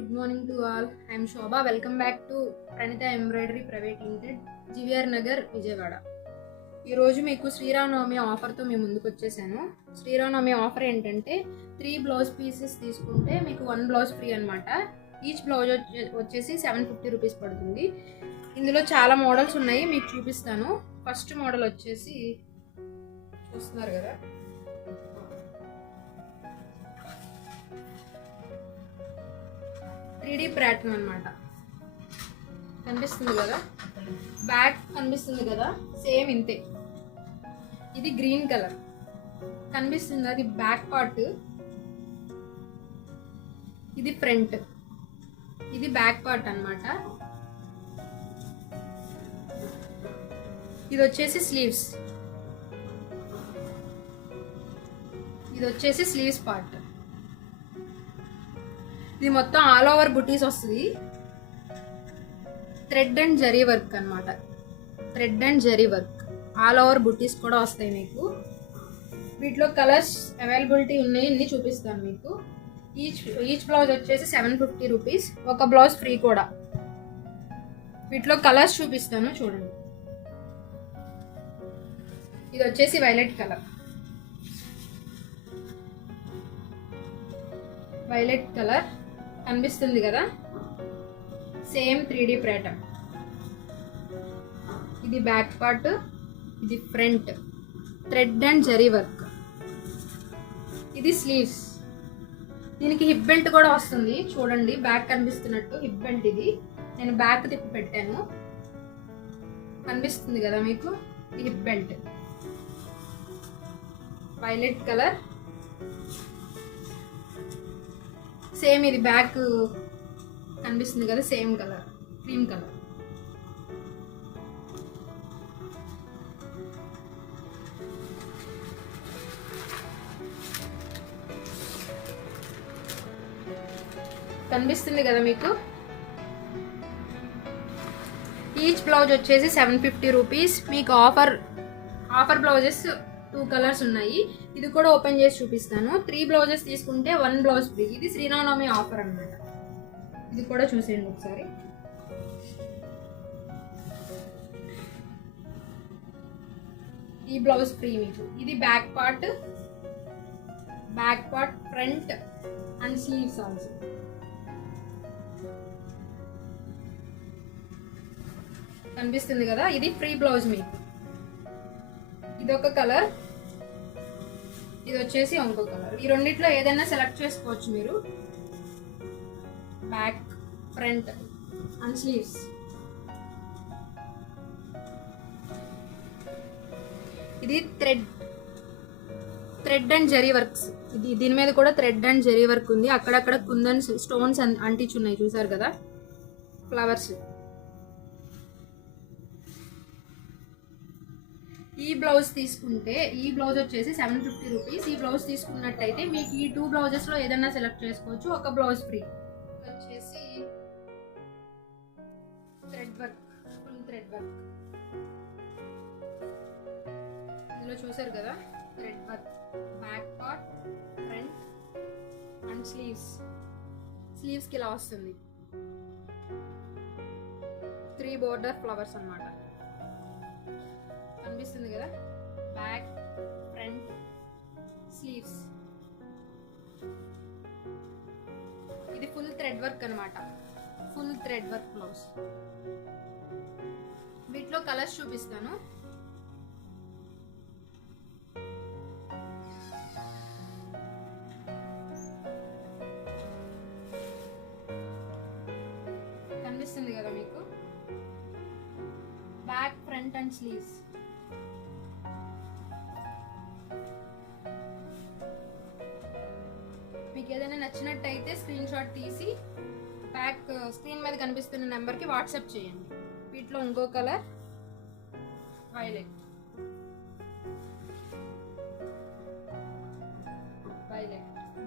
Good morning to all. I am Shobha. Welcome back to Pranita Embroidery Private Limited, GVR Nagar, Vijayawada. ఈ రోజు మీకు శ్రీరామనవమి ఆఫర్తో మీ ముందుకు వచ్చేసాను. Sri Rama Navami offer ఏంటంటే 3 బ్లౌజ్ పీసెస్ తీసుకుంటే మీకు 1 బ్లౌజ్ ఫ్రీ అనమాట. ఈచ్ బ్లౌజ్ వచ్చేసి 750 రూపీస్ పడుతుంది. ఇందులో చాలా మోడల్స్ ఉన్నాయి, మీకు చూపిస్తాను. ఫస్ట్ మోడల్ వచ్చేసి చూస్తున్నారు కదా, త్రీడీ ప్యాటర్న్ అనమాట. కనిపిస్తుంది కదా, బ్యాక్ కనిపిస్తుంది కదా, సేమ్ ఇంతే. ఇది గ్రీన్ కలర్ కనిపిస్తుంది, అది బ్యాక్ పార్ట్, ఇది ఫ్రంట్, ఇది బ్యాక్ పార్ట్ అన్నమాట. ఇది వచ్చేసి స్లీవ్స్, ఇది వచ్చేసి స్లీవ్స్ పార్ట్. ఇది మొత్తం ఆల్ ఓవర్ బుటీస్ వస్తుంది. థ్రెడ్ అండ్ జరీ వర్క్ అనమాట. Thread and zari work, all over బుటీస్ కూడా వస్తాయి మీకు. వీటిలో కలర్స్ అవైలబిలిటీ ఉన్నాయి, ఇన్ని చూపిస్తాను మీకు. ఈచ్ బ్లౌజ్ వచ్చేసి 750 రూపీస్, ఒక బ్లౌజ్ ఫ్రీ కూడా. వీటిలో కలర్స్ చూపిస్తాను చూడండి. ఇది వచ్చేసి వైలెట్ కలర్, వైలెట్ కలర్ కనిపిస్తుంది కదా, సేమ్ 3D ప్యాటర్న్. ఇది బ్యాక్ పార్ట్, ఇది front, thread and zari work. ఇది స్లీవ్స్, దీనికి హిప్ బెల్ట్ కూడా వస్తుంది చూడండి, బ్యాక్ కనిపిస్తున్నట్టు హిప్ బెల్ట్. ఇది నేను బ్యాక్ తిప్పి పెట్టాను, కనిపిస్తుంది కదా మీకు, ఇది hip belt. Violet colour, same ఇది బ్యాక్ కనిపిస్తుంది కదా, సేమ్ కలర్, క్రీమ్ కలర్. కనిపిస్తుంది కదా మీకు. ఈచ్ బ్లౌజ్ వచ్చేసి 750 రూపీస్. మీకు ఆఫర్ బ్లౌజెస్ 2 కలర్స్ ఉన్నాయి. ఇది కూడా ఓపెన్ చేసి చూపిస్తాను. 3 బ్లౌజెస్ తీసుకుంటే 1 బ్లౌజ్ ఫ్రీ. ఇది శ్రీరామనవమి ఆఫర్ అన్నమాట. ఇది కూడా చూసేయండి ఒకసారి. ఈ బ్లౌజ్ ఫ్రీ మీకు. ఇది back part, front and sleeves also. కనిపిస్తుంది కదా, ఇది ఫ్రీ బ్లౌజ్ మీకు. ఇది ఒక కలర్, ఇది వచ్చేసి ఇంకో కలర్. ఈ రెండిట్లో ఏదైనా సెలెక్ట్ చేసుకోవచ్చు మీరు. Back, front and sleeves. ఇది థ్రెడ్ అండ్ జరీ వర్క్స్. దీని మీద కూడా థ్రెడ్ అండ్ జరీ వర్క్ ఉంది. అక్కడక్కడ కుందన్ స్టోన్స్ అంటించున్నాయి, చూసారు కదా, ఫ్లవర్స్. ఈ బ్లౌజ్ తీసుకుంటే, ఈ బ్లౌజ్ వచ్చేసి 750 రూపీస్. ఈ బ్లౌజ్ తీసుకున్నట్టయితే మీకు ఈ 2 బ్లౌజెస్ లో ఏదైనా సెలెక్ట్ చేసుకోవచ్చు, ఒక బ్లౌజ్ ఫ్రీ. వచ్చేసి thread work, full thread work. ఇందులో చూసారు కదా, thread work, back part, front and sleeves కి ఇలా వస్తుంది. 3 బోర్డర్ ఫ్లవర్స్ అన్నమాట. కనిపిస్తుంది కదా, బ్యాక్, ఫ్రంట్, స్లీవ్స్. ఇది ఫుల్ థ్రెడ్ వర్క్ అనమాట, ఫుల్ థ్రెడ్ వర్క్ బ్లౌజ్. వీటిలో కలర్స్ చూపిస్తాను. కనిపిస్తుంది కదా మీకు, బ్యాక్, ఫ్రంట్ అండ్ స్లీవ్స్. మీకు ఏదైనా నచ్చినట్టయితే స్క్రీన్ షాట్ తీసి బ్యాక్ స్క్రీన్ మీద కనిపిస్తున్న నెంబర్కి వాట్సాప్ చేయండి. వీటిలో ఇంకో colour violet,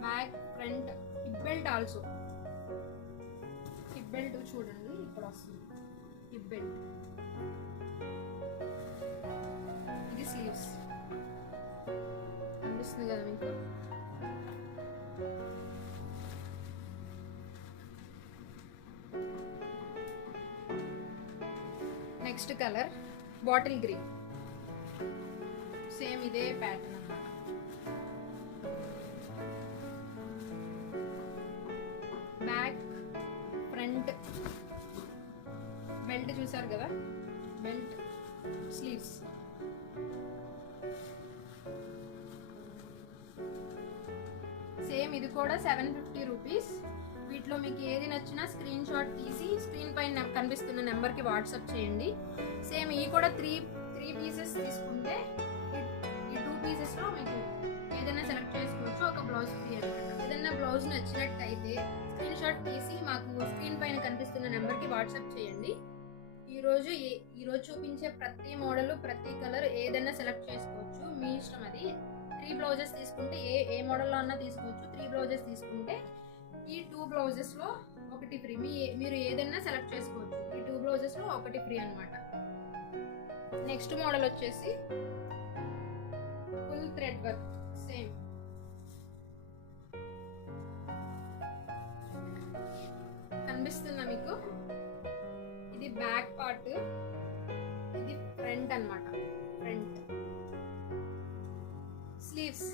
back, front, hip belt also. Hip belt చూడండి, ఇక్కడ వస్తుంది హిప్ బెల్ట్. ఇది స్లీవ్స్, కనిపిస్తుంది కదా మీకు. Next colour bottle green, same ఇదే ప్యాటర్న్ అన్నమాట. బ్యాక్ ఫ్రంట్ బెల్ట్ చూసారు కదా, బెల్ట్ స్లీవ్స్. సేమ్ ఇది కూడా 750 రూపీస్. వీటిలో మీకు ఏది నచ్చినా స్క్రీన్ షాట్ తీసి స్క్రీన్ పైన కనిపిస్తున్న నెంబర్కి వాట్సాప్ చేయండి. సేమ్ ఇవి కూడా త్రీ పీసెస్ తీసుకుంటే ఈ 2 పీసెస్లో మీకు ఏదైనా సెలెక్ట్ చేసుకోవచ్చు, ఒక బ్లౌజ్ ఫ్రీ అనమాట. ఏదైనా బ్లౌజ్ నచ్చినట్టయితే స్క్రీన్ షాట్ తీసి మాకు స్క్రీన్ పైన కనిపిస్తున్న నెంబర్కి వాట్సాప్ చేయండి. ఈరోజు చూపించే ప్రతి మోడల్, ప్రతి కలర్ ఏదైనా సెలెక్ట్ చేసుకోవచ్చు, మీ ఇష్టం అది. 3 బ్లౌజెస్ తీసుకుంటే ఏ మోడల్లో అన్నా తీసుకోవచ్చు. 3 బ్లౌజెస్ తీసుకుంటే ఈ 2 బ్లౌజెస్లో ఒకటి ఫ్రీ. మీరు ఏదైనా సెలెక్ట్ చేసుకోవచ్చు. ఈ 2 బ్లౌజెస్లో ఒకటి ఫ్రీ అనమాట. నెక్స్ట్ మోడల్ వచ్చేసి ఫుల్ థ్రెడ్ వర్క్. సేమ్ కనిపిస్తుందా మీకు? ఇది బ్యాక్ పార్ట్, ఇది ఫ్రంట్ అన్నమాట. ఫ్రంట్ స్లీవ్స్,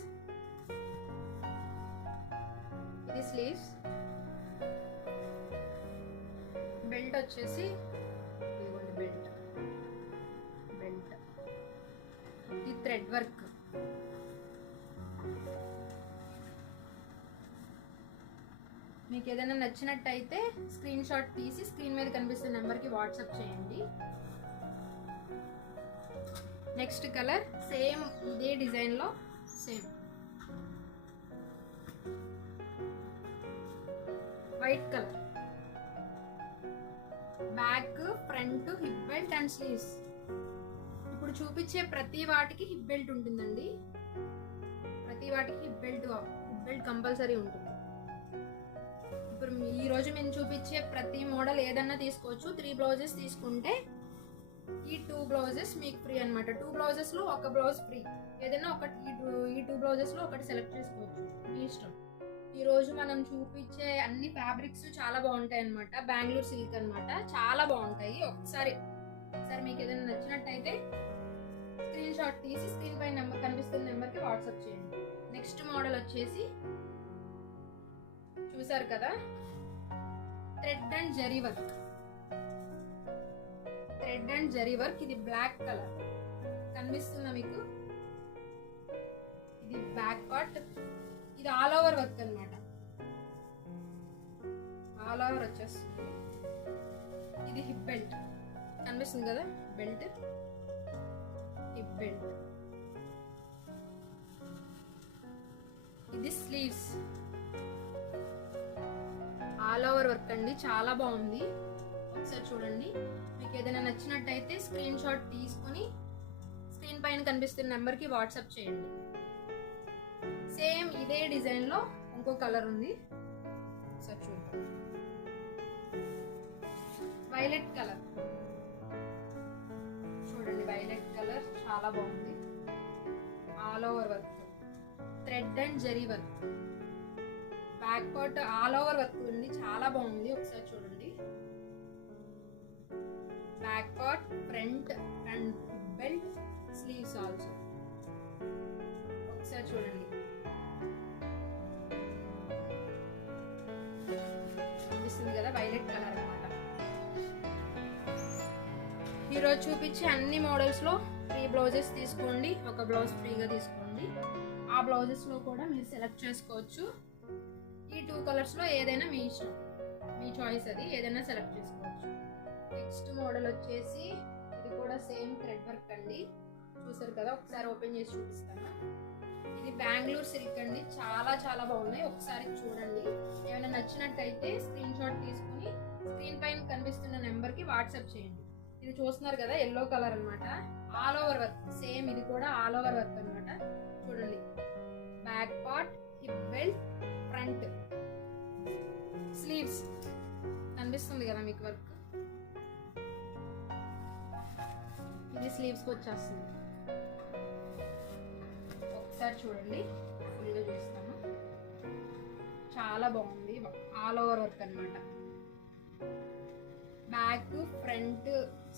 ఇది స్లీవ్స్. బెల్ట్ వచ్చేసి ఇదిగోండి, బెల్ట్ ఇది థ్రెడ్ వర్క్. మీకు ఏదైనా నచ్చినట్టయితే స్క్రీన్ షాట్ తీసి స్క్రీన్ మీద కనిపిస్తున్న నెంబర్కి వాట్సాప్ చేయండి. నెక్స్ట్ కలర్ సేమ్ ఇదే డిజైన్లో, same white colour. Back front hip belt and sleeves. ఇప్పుడు చూపించే ప్రతి వాటికి హిప్ బెల్ట్ ఉంటుందండి. ప్రతి వాటికి హిప్ బెల్ట్ కంపల్సరీ ఉంటుంది. ఇప్పుడు ఈరోజు మేము చూపించే ప్రతి మోడల్ ఏదన్నా తీసుకోవచ్చు. 3 బ్లౌజెస్ తీసుకుంటే ఈ 2 బ్లౌజెస్ మీకు ఫ్రీ అనమాట. 2 బ్లౌజెస్లో ఒక బ్లౌజ్ ఫ్రీ. ఏదైనా ఒకటి ఈ 2 బ్లౌజెస్లో ఒకటి సెలెక్ట్ చేసుకోవచ్చు, మీ ఇష్టం. ఈరోజు మనం చూపించే అన్ని ఫ్యాబ్రిక్స్ చాలా బాగుంటాయి అనమాట. బెంగళూరు సిల్క్ అనమాట, చాలా బాగుంటాయి. ఒకసారి మీకు ఏదైనా నచ్చినట్టయితే స్క్రీన్ షాట్ తీసి స్క్రీన్ పైన కనిపిస్తున్న నెంబర్కి వాట్సాప్ చేయండి. నెక్స్ట్ మోడల్ వచ్చేసి చూసారు కదా, thread and zari work. Thread and zari work. ఇది బ్లాక్ కలర్ కనిపిస్తుందా మీకు? ఇది బ్యాక్ పార్ట్. ఇది ఆల్ ఓవర్ వర్క్ అన్నమాట. ఆల్ ఓవర్ వచ్చేస్తుంది. ఇది హిప్ బెల్ట్ కనిపిస్తుంది కదా, బెల్ట్ హిప్ బెల్ట్. ఇది స్లీవ్స్. ఆల్ ఓవర్ వర్క్ అండి, చాలా బాగుంది. ఒకసారి చూడండి. మీకు ఏదైనా నచ్చినట్టయితే స్క్రీన్ షాట్ తీసుకుని స్క్రీన్ పైన కనిపిస్తున్న నెంబర్కి వాట్సాప్ చేయండి. సేమ్ ఇదే డిజైన్లో ఇంకో కలర్ ఉంది, ఒకసారి చూద్దాం. వైలెట్ కలర్ చూడండి, వైలెట్ కలర్ చాలా బాగుంది. All over work, thread and zari work. Back part all over work ఉంది, చాలా బాగుంది. ఒకసారి చూడండి. Back part, front and belt, sleeves also. ఒకసారి చూడండి. కనిపిస్తుంది కదా, వైలెట్ కలర్ అన్నమాట. ఈరోజు చూపించే అన్ని మోడల్స్లో 3 బ్లౌజెస్ తీసుకోండి, ఒక బ్లౌజ్ ఫ్రీగా తీసుకోండి. ఆ బ్లౌజెస్లో కూడా మీరు సెలెక్ట్ చేసుకోవచ్చు. ఈ 2 కలర్స్లో ఏదైనా మీ ఇష్టం, మీ చాయిస్, అది ఏదైనా సెలెక్ట్ చేసుకోవచ్చు. నెక్స్ట్ మోడల్ వచ్చేసి ఇది కూడా సేమ్ థ్రెడ్ వర్క్ అండి. చూసారు కదా, ఒకసారి ఓపెన్ చేసి చూపిస్తాను. ఇది బెంగళూరు సిల్క్ అండి, చాలా చాలా బాగున్నాయి. ఒకసారి చూడండి. ఏమైనా నచ్చినట్టయితే స్క్రీన్ షాట్ తీసుకుని స్క్రీన్ పైన కనిపిస్తున్న నెంబర్కి వాట్సాప్ చేయండి. ఇది చూస్తున్నారు కదా, ఎల్లో కలర్ అన్నమాట. All over work. సేమ్ ఇది కూడా ఆల్ ఓవర్ వర్క్ అన్నమాట. చూడండి, back part, hip belt, front, sleeves. కనిపిస్తుంది కదా మీకు వర్క్. ఇది స్లీవ్స్కి వచ్చేస్తుంది. ఒకసారి చూడండి, ఫుల్గా చూస్తాను. చాలా బాగుంది, ఆల్ ఓవర్ వర్క్ అన్నమాట. Back, front,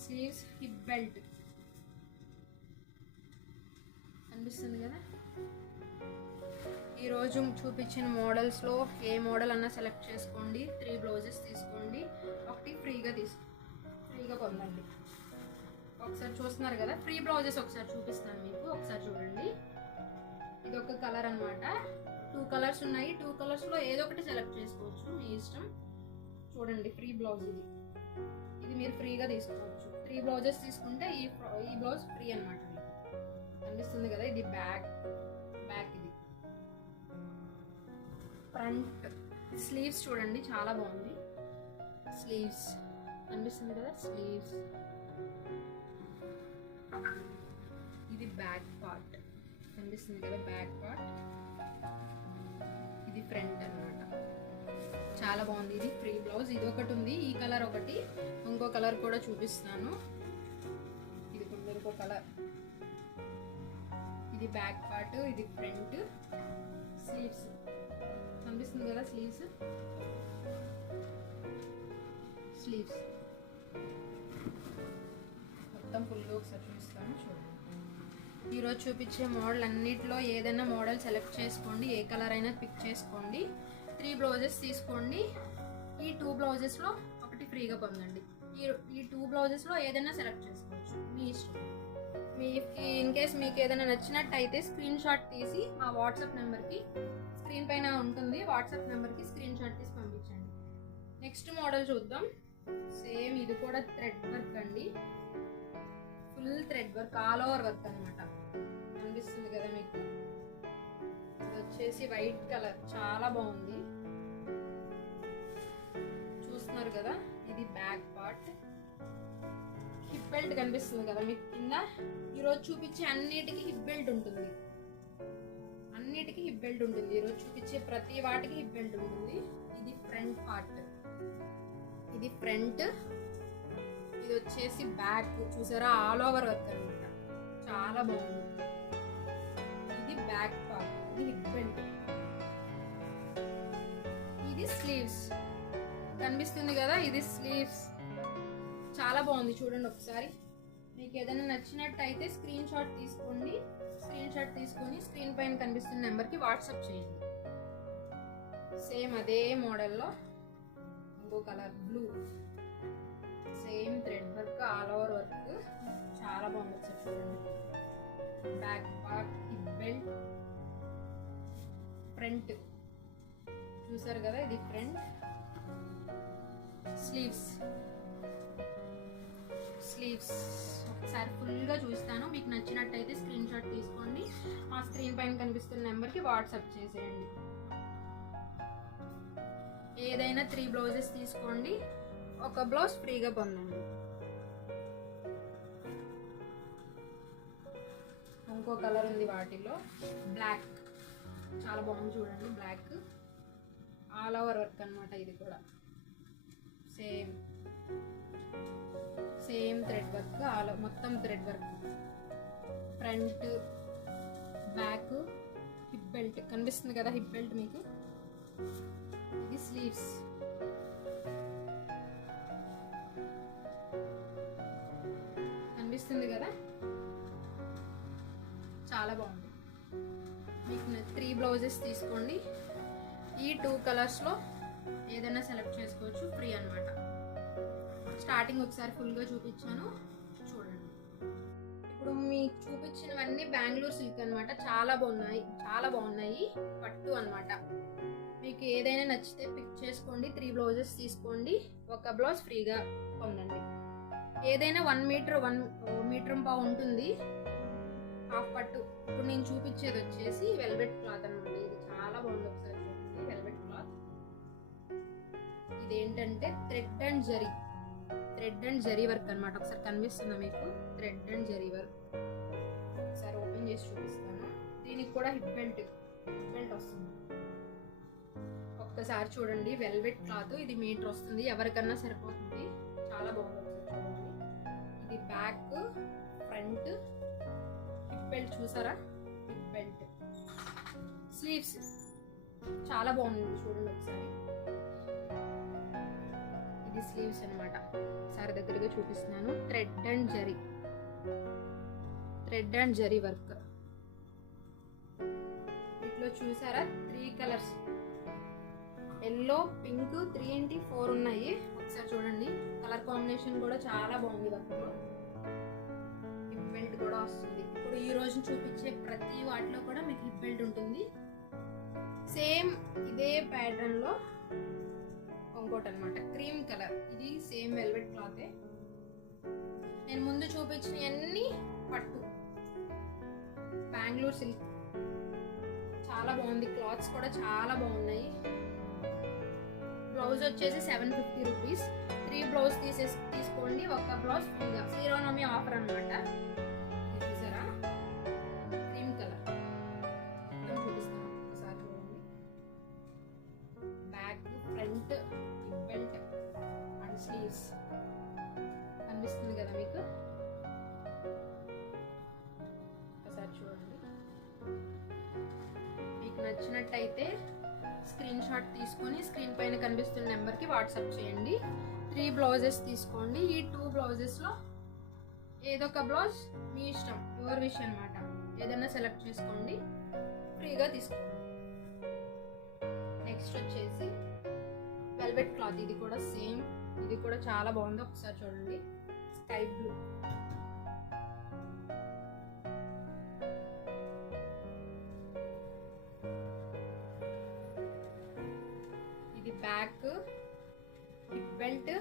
sleeves, hip belt కనిపిస్తుంది కదా. ఈరోజు చూపించిన మోడల్స్లో ఏ మోడల్ అన్నా సెలెక్ట్ చేసుకోండి. 3 బ్లౌజెస్ తీసుకోండి, ఒకటి ఫ్రీగా పొందండి. ఒకసారి చూస్తున్నారు కదా, ఫ్రీ బ్లౌజెస్ ఒకసారి చూపిస్తాను మీకు, ఒకసారి చూడండి. ఇది ఒక కలర్ అనమాట. 2 కలర్స్ ఉన్నాయి. 2 కలర్స్లో ఏదో ఒకటి సెలెక్ట్ చేసుకోవచ్చు, మీ ఇష్టం. చూడండి, ఫ్రీ బ్లౌజ్ ఇది మీరు ఫ్రీగా తీసుకోవచ్చు. 3 బ్లౌజెస్ తీసుకుంటే ఈ బ్లౌజ్ ఫ్రీ అనమాట. కనిపిస్తుంది కదా, ఇది బ్యాక్ ఇది ఫ్రంట్. స్లీవ్స్ చూడండి, చాలా బాగుంది. స్లీవ్స్ కనిపిస్తుంది కదా, స్లీవ్స్. ఇది బ్యాక్ పార్ట్ కనిపిస్తుంది కదా, బ్యాక్ పార్ట్. ఇది ఫ్రంట్ అన్నమాట. చాలా బాగుంది. ఇది ఫ్రీ బ్లౌజ్. ఇది ఒకటి ఉంది, ఈ కలర్ ఒకటి, ఇంకో కలర్ కూడా చూపిస్తాను. ఇది ఇంకో కలర్. ఇది బ్యాక్ పార్ట్, ఇది ఫ్రంట్. స్లీవ్స్ కనిపిస్తుంది కదా, స్లీవ్స్ మొత్తం ఫుల్గా ఒకసారి చూపిస్తాను, చూడండి. ఈరోజు చూపించే మోడల్ అన్నిటిలో ఏదైనా మోడల్ సెలెక్ట్ చేసుకోండి, ఏ కలర్ అయినా పిక్ చేసుకోండి. 3 బ్లౌజెస్ తీసుకోండి. ఈ 2 బ్లౌజెస్లో ఒకటి ఫ్రీగా పొందండి. ఈ 2 బ్లౌజెస్లో ఏదైనా సెలెక్ట్ చేసుకోవచ్చు, మీ ఇష్టం. ఇన్ కేస్ మీకు ఏదైనా నచ్చినట్టయితే స్క్రీన్ షాట్ తీసి మా వాట్సాప్ నెంబర్కి, స్క్రీన్ పైన ఉంటుంది, వాట్సాప్ నెంబర్కి స్క్రీన్ షాట్ తీసి పంపించండి. నెక్స్ట్ మోడల్ చూద్దాం. సేమ్ ఇది కూడా థ్రెడ్ వర్క్ అండి, full thread work, all over work అనమాట. కనిపిస్తుంది కదా మీకు. ఇది వచ్చేసి వైట్ కలర్, చాలా బాగుంది. చూస్తున్నారు కదా, ఇది బ్యాక్ పార్ట్. హిప్ బెల్ట్ కనిపిస్తుంది కదా మీకు కింద. ఈరోజు చూపించే అన్నిటికీ హిప్ బెల్ట్ ఉంటుంది, ఈరోజు చూపించే ప్రతి వాటికి హిప్ బెల్ట్ ఉంటుంది. ఇది ఫ్రంట్ పార్ట్, ఇది ఫ్రంట్. ఇది వచ్చేసి బ్యాక్. చూసారా, ఆల్ ఓవర్ వర్క్ అనమాట, చాలా బాగుంది. ఇది బ్యాక్ పార్ట్, ఇది హిప్ బెల్ట్. ఇది స్లీవ్స్ కనిపిస్తుంది కదా, ఇది స్లీవ్స్. చాలా బాగుంది, చూడండి ఒకసారి. మీకు ఏదైనా నచ్చినట్టయితే స్క్రీన్ షాట్ తీసుకోండి. స్క్రీన్ షాట్ తీసుకొని స్క్రీన్ పైన కనిపిస్తున్న నెంబర్కి వాట్సాప్ చేయండి. సేమ్ అదే మోడల్లో ఇంకో colour blue, same thread work, all over work, చాలా బాగుంది. ఒకసారి చూడండి. Back part, hip belt, front. చూసారు కదా, ఇది ఫ్రంట్. స్లీవ్స్ ఒకసారి ఫుల్గా చూస్తాను. మీకు నచ్చినట్టయితే స్క్రీన్ షాట్ తీసుకోండి, మా స్క్రీన్ పైన కనిపిస్తున్న నెంబర్కి వాట్సాప్ చేసేయండి. ఏదైనా 3 బ్లౌజెస్ తీసుకోండి, ఒక బ్లౌజ్ ఫ్రీగా పొందండి. ఇంకో కలర్ ఉంది వాటిలో, బ్లాక్, చాలా బాగుంది. చూడండి, బ్లాక్ ఆల్ ఓవర్ వర్క్ అనమాట. ఇది కూడా సేమ్ థ్రెడ్ వర్క్, మొత్తం thread work. Front, back, hip belt కనిపిస్తుంది కదా, హిప్ బెల్ట్ మీకు. ఇది స్లీవ్స్. కనిపిస్తుంది కదా, చాలా బాగుంది. మీకు 3 బ్లౌజెస్ తీసుకోండి. ఈ 2 కలర్స్లో ఏదైనా సెలెక్ట్ చేసుకోవచ్చు, ఫ్రీ అనమాట. స్టార్టింగ్ ఒకసారి ఫుల్గా చూపించాను, చూడండి. ఇప్పుడు మీకు చూపించినవన్నీ బెంగళూరు సిల్క్ అనమాట. చాలా బాగున్నాయి. పట్టు అనమాట. మీకు ఏదైనా నచ్చితే పిక్ చేసుకోండి. 3 బ్లౌజెస్ తీసుకోండి, ఒక బ్లౌజ్ ఫ్రీగా పొందండి. ఏదైనా 1 మీటర్ 1.5 మీటర్ ఉంటుంది, హాఫ్ పట్టు. ఇప్పుడు నేను చూపించేది వచ్చేసి వెల్వెట్ క్లాత్ అనమాట. ఇది చాలా బాగుంది, ఒకసారి చూడండి. Velvet cloth. ఇదేంటంటే థ్రెడ్ అండ్ జరీ వర్క్ అనమాట. ఒకసారి కనిపిస్తుందా మీకు, థ్రెడ్ అండ్ జరీ వర్క్. ఒకసారి ఓపెన్ చేసి చూపిస్తాను. దీనికి కూడా హిప్ బెల్ట్ వస్తుంది. ఒక్కసారి చూడండి, వెల్వెట్ క్లాత్. ఇది మీటర్ వస్తుంది, ఎవరికన్నా సరిపోతుంది. చాలా బాగుంది, ఒకసారి చూడండి. ఇది బ్యాక్, ఫ్రంట్, హిప్ బెల్ట్. చూసారా, హిప్ బెల్ట్. స్లీవ్స్ చాలా బాగుంది, చూడండి ఒకసారి. ఇది స్లీవ్స్ అనమాట. ఒకసారి దగ్గరగా చూపిస్తున్నాను. Thread and zari work. వీటిలో చూసారా 3 కలర్స్, ఎల్లో, పింక్, 3 and 4 ఉన్నాయి. ఒకసారి చూడండి, కలర్ కాంబినేషన్ కూడా చాలా బాగుంది. వర్క్లో హిప్ బెల్ట్ కూడా వస్తుంది. ఇప్పుడు ఈ రోజు చూపించే ప్రతి వాటిలో కూడా మీకు హిప్ బెల్ట్ ఉంటుంది. సేమ్ ఇదే ప్యాటర్న్ లో ఇంకోటి అనమాట, క్రీమ్ కలర్. ఇది సేమ్ వెల్వెట్ క్లాతే. నేను ముందు చూపించిన అన్ని పట్టు, బెంగళూరు సిల్క్. చాలా బాగుంది, క్లాత్స్ కూడా చాలా బాగున్నాయి. బ్లౌజ్ వచ్చేసి 750 రూపీస్. 3 బ్లౌజ్ తీసుకోండి, ఒక బ్లౌజ్ ఫ్రీగా. శ్రీరామనవమి ఆఫర్ అనమాట. చూసారా, క్రీమ్ కలర్. చూపిస్తాను ఒకసారి చూడండి. Back, front, hip belt and sleeves కనిపిస్తుంది కదా మీకు. ఒకసారి చూడండి. మీకు నచ్చినట్టయితే స్క్రీన్ షాట్ తీసుకొని స్క్రీన్ పైన కనిపిస్తున్న నెంబర్కి వాట్సాప్ చేయండి. 3 బ్లౌజెస్ తీసుకోండి. ఈ 2 బ్లౌజెస్లో ఏదో ఒక బ్లౌజ్ మీ ఇష్టం, యువర్ విష్ అనమాట. ఏదైనా సెలెక్ట్ చేసుకోండి, ఫ్రీగా తీసుకోండి. నెక్స్ట్ వచ్చేసి వెల్వెట్ క్లాత్. ఇది కూడా సేమ్, ఇది కూడా చాలా బాగుంది. ఒకసారి చూడండి, స్కై బ్లూ. ఇది బ్యాక్, హిప్ బెల్ట్,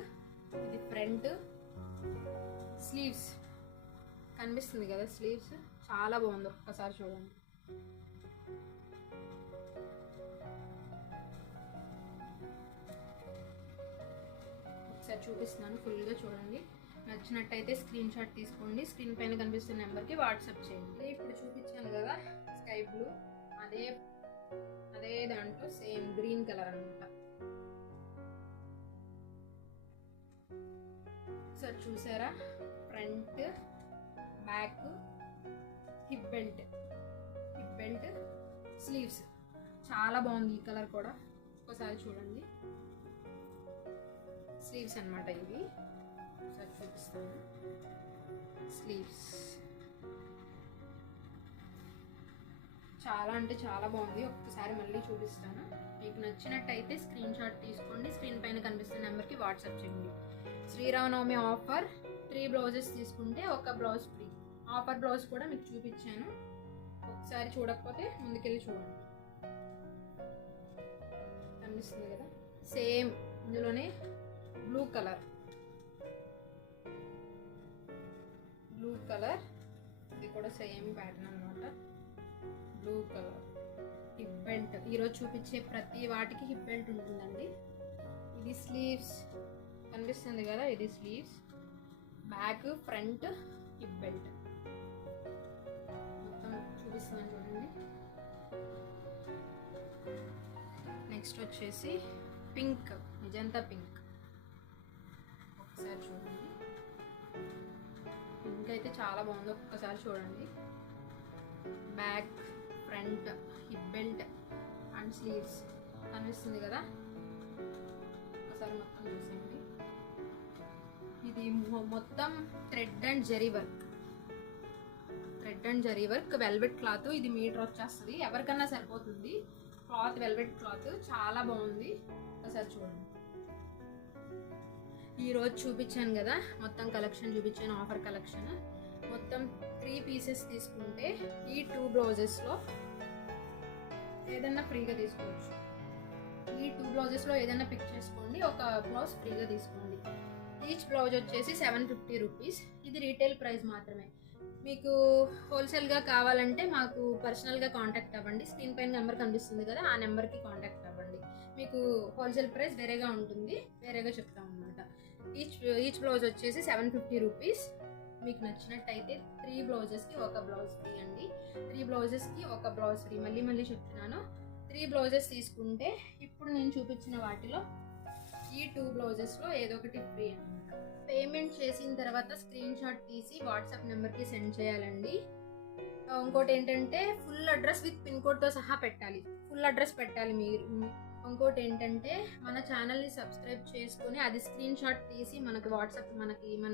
ఇది ఫ్రంట్, స్లీవ్స్ కనిపిస్తుంది కదా. స్లీవ్స్ చాలా బాగుంది, ఒక్కసారి చూడండి. ఒకసారి చూపిస్తున్నాను, ఫుల్గా చూడండి. నచ్చినట్టయితే స్క్రీన్ షాట్ తీసుకోండి, స్క్రీన్ పైన కనిపిస్తున్న నెంబర్కి వాట్సాప్ చేయండి. ఇప్పుడు చూపించాను కదా స్కై బ్లూ, అదే దాంట్లో సేమ్ గ్రీన్ కలర్ అనమాట. ఒకసారి చూసారా, front, back, hip belt, sleeves చాలా బాగుంది. ఈ కలర్ కూడా ఒకసారి చూడండి. స్లీవ్స్ అనమాట ఇవి. ఒకసారి చూపిస్తాను. స్లీవ్స్ చాలా అంటే చాలా బాగుంది. ఒక్కసారి మళ్ళీ చూపిస్తాను. మీకు నచ్చినట్టయితే స్క్రీన్ షాట్ తీసుకోండి, స్క్రీన్ పైన కనిపిస్తున్న నెంబర్కి వాట్సాప్ చేయండి. శ్రీరామనవమి ఆఫర్. 3 బ్లౌజెస్ తీసుకుంటే ఒక బ్లౌజ్ ఫ్రీ. ఆఫర్ బ్లౌజ్ కూడా మీకు చూపించాను. ఒకసారి చూడకపోతే ముందుకెళ్ళి చూడండి, కనిపిస్తుంది కదా. సేమ్ ఇందులోనే బ్లూ కలర్, ఇది కూడా సేమ్ ప్యాటర్న్ అనమాట. Blue colour hip belt. ఈరోజు చూపించే ప్రతి వాటికి హిప్ బెల్ట్ ఉంటుందండి. ఇది స్లీవ్స్ కనిపిస్తుంది కదా, ఇది sleeves, back, front, hip belt మొత్తం చూపిస్తున్నాను చూడండి. నెక్స్ట్ వచ్చేసి పింక్, మెజంతా పింక్. ఒకసారి చూడండి, పింక్ అయితే చాలా బాగుంది. ఒక్కసారి చూడండి. Back, front, hip belt and sleeves కనిపిస్తుంది కదా. ఒకసారి మొత్తం చూసేయండి. ఇది మొత్తం thread and zari work, velvet cloth. ఇది మీటర్ వచ్చేస్తుంది, ఎవరికన్నా సరిపోతుంది. క్లాత్ వెల్వెట్ క్లాత్ చాలా బాగుంది. ఒకసారి చూడండి. ఈరోజు చూపించాను కదా, మొత్తం కలెక్షన్ చూపించాను, ఆఫర్ కలెక్షన్. మొత్తం 3 పీసెస్ తీసుకుంటే ఈ 2 బ్లౌజెస్లో ఏదన్నా ఫ్రీగా తీసుకోవచ్చు. ఈ 2 బ్లౌజెస్లో ఏదైనా పిక్ చేసుకోండి, ఒక బ్లౌజ్ ఫ్రీగా తీసుకోండి. ఈచ్ బ్లౌజ్ వచ్చేసి 750 రూపీస్. ఇది రీటైల్ ప్రైస్ మాత్రమే. మీకు హోల్సేల్గా కావాలంటే మాకు పర్సనల్గా కాంటాక్ట్ అవ్వండి. స్క్రీన్ పైన నెంబర్ కనిపిస్తుంది కదా, ఆ నెంబర్కి కాంటాక్ట్ అవ్వండి. మీకు హోల్సేల్ ప్రైస్ వేరేగా ఉంటుంది, వేరేగా చెప్తాం అనమాట. ఈచ్ బ్లౌజ్ వచ్చేసి 750 రూపీస్. మీకు నచ్చినట్టయితే 3 బ్లౌజెస్కి ఒక బ్లౌజ్ ఫ్రీ అండి. 3 బ్లౌజెస్కి ఒక బ్లౌజ్ ఫ్రీ. మళ్ళీ చెప్తున్నాను, 3 బ్లౌజెస్ తీసుకుంటే ఇప్పుడు నేను చూపించిన వాటిలో ఈ 2 బ్లౌజెస్లో ఏదో ఒకటి ఫ్రీ అనమాట. పేమెంట్ చేసిన తర్వాత స్క్రీన్ షాట్ తీసి వాట్సాప్ నెంబర్కి సెండ్ చేయాలండి. ఇంకోటి ఏంటంటే ఫుల్ అడ్రస్ విత్ పిన్ కోడ్తో సహా పెట్టాలి. ఫుల్ అడ్రస్ పెట్టాలి. ఇంకోటి ఏంటంటే మన ఛానల్ని సబ్స్క్రైబ్ చేసుకొని అది స్క్రీన్ షాట్ తీసి మన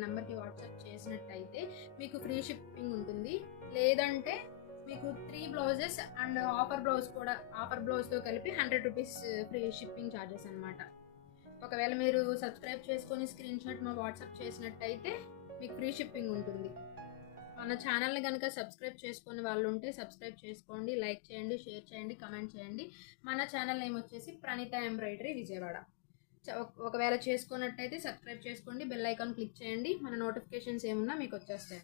నెంబర్కి వాట్సాప్ చేసినట్టయితే మీకు ఫ్రీ షిప్పింగ్ ఉంటుంది. లేదంటే మీకు 3 బ్లౌజెస్ అండ్ ఆఫర్ బ్లౌజ్తో కలిపి 100 రూపీస్ ఫ్రీ షిప్పింగ్ ఛార్జెస్ అనమాట. ఒకవేళ మీరు సబ్స్క్రైబ్ చేసుకొని స్క్రీన్ షాట్ మా వాట్సాప్ చేసినట్టయితే మీకు ఫ్రీ షిప్పింగ్ ఉంటుంది. మన ఛానల్ని కనుక సబ్స్క్రైబ్ చేసుకునే వాళ్ళు ఉంటే సబ్స్క్రైబ్ చేసుకోండి, లైక్ చేయండి, షేర్ చేయండి, కమెంట్ చేయండి. మన ఛానల్ నేమ్ వచ్చేసి ప్రణీత ఎంబ్రాయిడరీ విజయవాడ. ఒకవేళ చేసుకున్నట్టయితే సబ్స్క్రైబ్ చేసుకోండి, బెల్ ఐకాన్ క్లిక్ చేయండి, మన నోటిఫికేషన్స్ ఏమున్నా మీకు వచ్చేస్తాయి.